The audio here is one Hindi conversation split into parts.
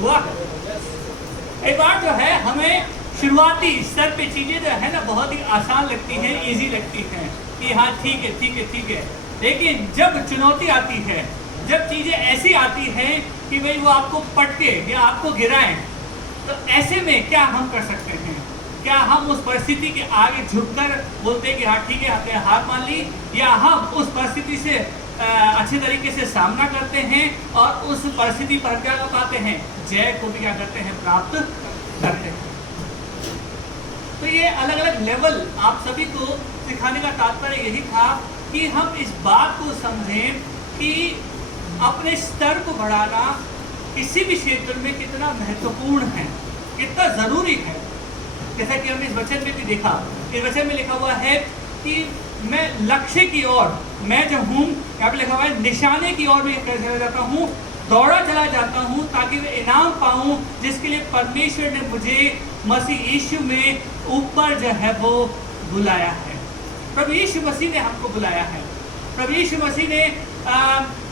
हुआ है। एक बार जो है हमें शुरुआती स्तर पे चीज़ें जो है ना बहुत ही आसान लगती हैं, इजी लगती हैं कि हाँ ठीक है ठीक है ठीक है, लेकिन जब चुनौती आती है, जब चीज़ें ऐसी आती हैं कि भाई वो आपको पटके या आपको गिराएं, तो ऐसे में क्या हम कर सकते हैं? क्या हम उस परिस्थिति के आगे झुककर बोलते हैं कि हाँ ठीक है हमने हार मान ली, या हम उस परिस्थिति से अच्छे तरीके से सामना करते हैं और उस परिस्थिति पर क्या पाते हैं, जय को भी क्या करते हैं, प्राप्त करते हैं। तो ये अलग अलग लेवल आप सभी को सिखाने का तात्पर्य यही था कि हम इस बात को समझें कि अपने स्तर को बढ़ाना किसी भी क्षेत्र में कितना महत्वपूर्ण है, कितना जरूरी है। जैसा कि हमने इस वचन में भी देखा, इस वचन में लिखा हुआ है कि मैं लक्ष्य की ओर, मैं जो हूँ यहाँ पे लिखा हुआ है निशाने की ओर में चला जाता हूँ, दौड़ा चला जाता हूँ ताकि मैं इनाम पाऊँ जिसके लिए परमेश्वर ने मुझे मसीह यीशु में ऊपर जो है वो बुलाया है। प्रभु यीशु मसीह ने हमको बुलाया है। प्रभु यीशु मसीह ने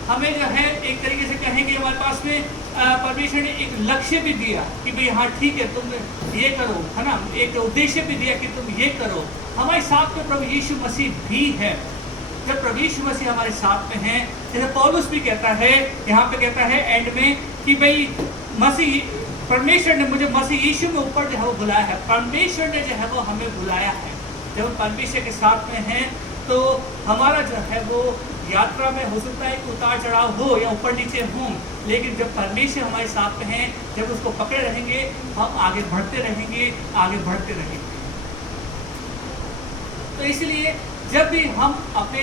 हमें जो है एक तरीके से कहेंगे हमारे पास में परमेश्वर ने एक लक्ष्य भी दिया कि भाई हाँ ठीक है तुम ये करो, है ना, एक उद्देश्य भी दिया कि तुम ये करो। हमारे साथ में प्रभु यीशु मसीह भी है। जब प्रभु यीशु मसीह हमारे साथ में है, जैसे पौलुस भी कहता है, यहाँ पे कहता है एंड में कि भाई मसीह परमेश्वर ने मुझे मसीह यीशु में ऊपर जो है वो बुलाया है। परमेश्वर ने जो है वो हमें बुलाया है। जब हम परमेश्वर के साथ में हैं तो हमारा जो है वो यात्रा में हो सकता है कि उतार चढ़ाव हो या ऊपर नीचे हो, लेकिन जब परमेश्वर हमारे साथ में हैं, जब उसको पकड़े रहेंगे हम आगे बढ़ते रहेंगे, आगे बढ़ते रहेंगे। तो इसलिए जब भी हम अपने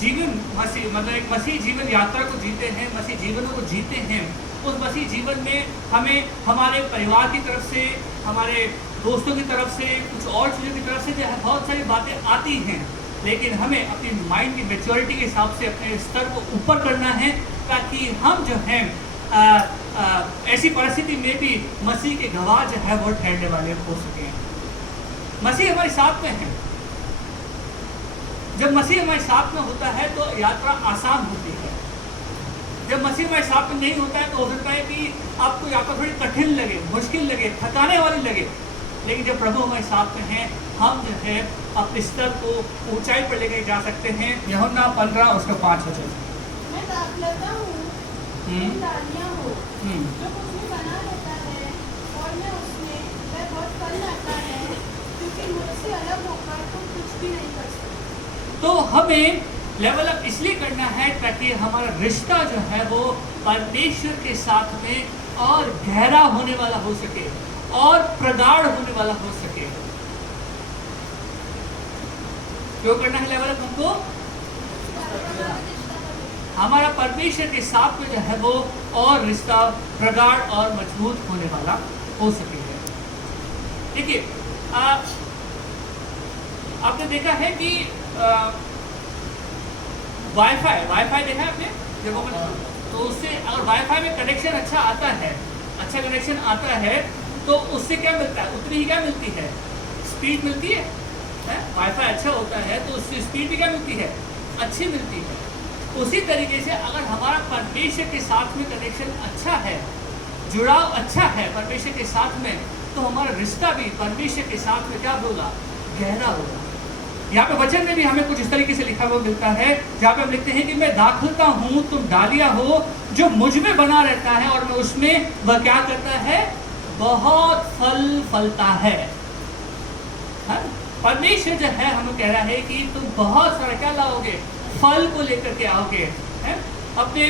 जीवन मतलब एक मसीह जीवन यात्रा को जीते हैं, मसीह जीवनों को जीते हैं, उस मसीह जीवन में हमें हमारे परिवार की तरफ से, हमारे दोस्तों की तरफ से, कुछ और चीज़ों की तरफ से जो है बहुत सारी बातें आती हैं, लेकिन हमें अपनी माइंड की मैच्योरिटी के हिसाब से अपने स्तर को ऊपर करना है ताकि हम जो हैं ऐसी परिस्थिति में भी मसीह के गवाह जो है वो ठहरने वाले हो सकें। मसीह हमारे साथ में है। जब मसीह हमारे साथ में होता है तो यात्रा आसान होती है। जब मसीह हमारे साथ में नहीं होता है तो हो सकता है कि आपको यात्रा थोड़ी कठिन लगे, मुश्किल लगे, थकाने वाली लगे, लेकिन जब प्रभु हमारे साथ में हैं हम जो है अपने स्तर को ऊंचाई पर लेकर जा सकते हैं। यूहन्ना 15 उसका 5 वचन। मैं दाखलता हूँ, तुम डालियाँ हो, जो कुछ भी बना रहता है और मैं उसमें वह बहुत फल लाता है, क्योंकि मुझसे अलग होकर तुम कुछ भी नहीं कर सकते। तो हमें लेवल अप इसलिए करना है ताकि हमारा रिश्ता जो है वो परमेश्वर के साथ में और गहरा होने वाला हो सके और प्रगाढ़ होने वाला हो सके। क्यों करना है लेवल अप हमको? हमारा परमेश्वर के साथ में जो है वो और रिश्ता प्रगाढ़ और मजबूत होने वाला हो सके। देखिए आपने देखा है कि वाईफाई देखा है आपने जब तो उससे अगर वाईफाई में कनेक्शन अच्छा आता है, अच्छा कनेक्शन आता है तो उससे क्या मिलता है, उतनी ही क्या मिलती है, स्पीड मिलती है। वाईफाई अच्छा होता है तो उससे स्पीड भी क्या मिलती है, अच्छी मिलती है। उसी तरीके से अगर हमारा परमेश्वर के साथ में कनेक्शन अच्छा है, जुड़ाव अच्छा है परमेश्वर के साथ में, तो हमारा रिश्ता भी परमेश्वर के साथ में क्या होगा, गहरा होगा। यहाँ पे वचन में भी हमें कुछ इस तरीके से लिखा हुआ मिलता है जहाँ पे हम लिखते हैं कि मैं दाखलता हूँ, तुम डालियाँ हो, जो मुझ में बना रहता है और मैं उसमें, वह क्या करता है, बहुत फल फलता है। परमेश्वर जो है हमें कह रहा है कि तुम बहुत सारा क्या लाओगे, फल को लेकर के आओगे, अपने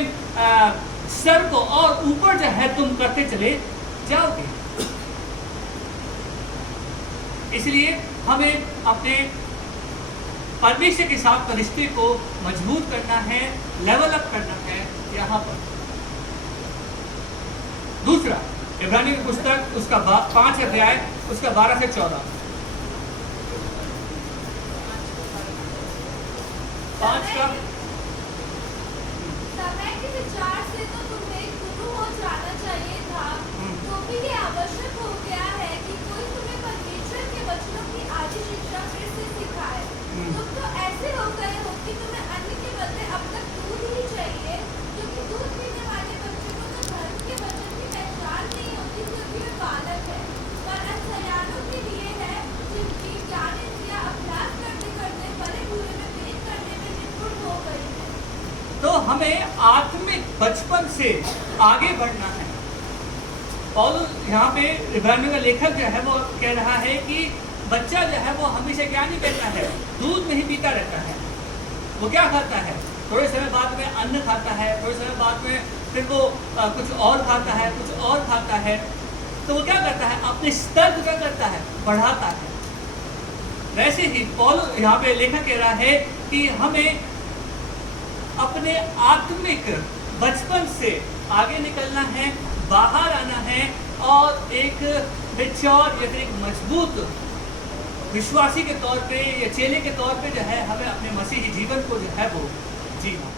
स्तर को और ऊपर जो है तुम करते चले जाओगे। इसलिए हमें अपने परमेश्वर के साथ रिश्ते को मजबूत करना है, लेवल अप करना है। यहाँ पर दूसरा इब्रानियों की पुस्तक उसका 5 अध्याय उसका 12 से 14। 5 का समय के विचार से तो तुम्हें गुरु हो जाना चाहिए था, तो भी ये आवश्यक हो गया है कि कोई तुम्हें परमेश्वर के वचनों की आधी शिक्षा फिर से सिखाए। तुम तो ऐसे हो गए हो कि तुम्हें अन्न के बदले अब तक दूध ही चाहिए, क्योंकि दूध पीने वाले बच्चे को तो धर्म के वचन की पहचान नहीं हमें आत्मिक बचपन से आगे बढ़ना है। पौलुस यहाँ पे इब्रानियों का लेखक जो है वो कह रहा है कि बच्चा जो है वो हमेशा क्या नहीं करता है, दूध में ही पीता रहता है। वो क्या खाता है, थोड़े समय बाद में अन्न खाता है, थोड़े समय बाद में फिर वो कुछ और खाता है, कुछ और खाता है। तो वो क्या करता है, अपने स्तर को क्या करता है, बढ़ाता है। वैसे ही पौलुस यहाँ पे लेखक कह रहा है कि हमें अपने आत्मिक बचपन से आगे निकलना है, बाहर आना है और एक मैच्योर या फिर एक मजबूत विश्वासी के तौर पे या चेले के तौर पे जो है हमें अपने मसीही जीवन को जो है वो जीना।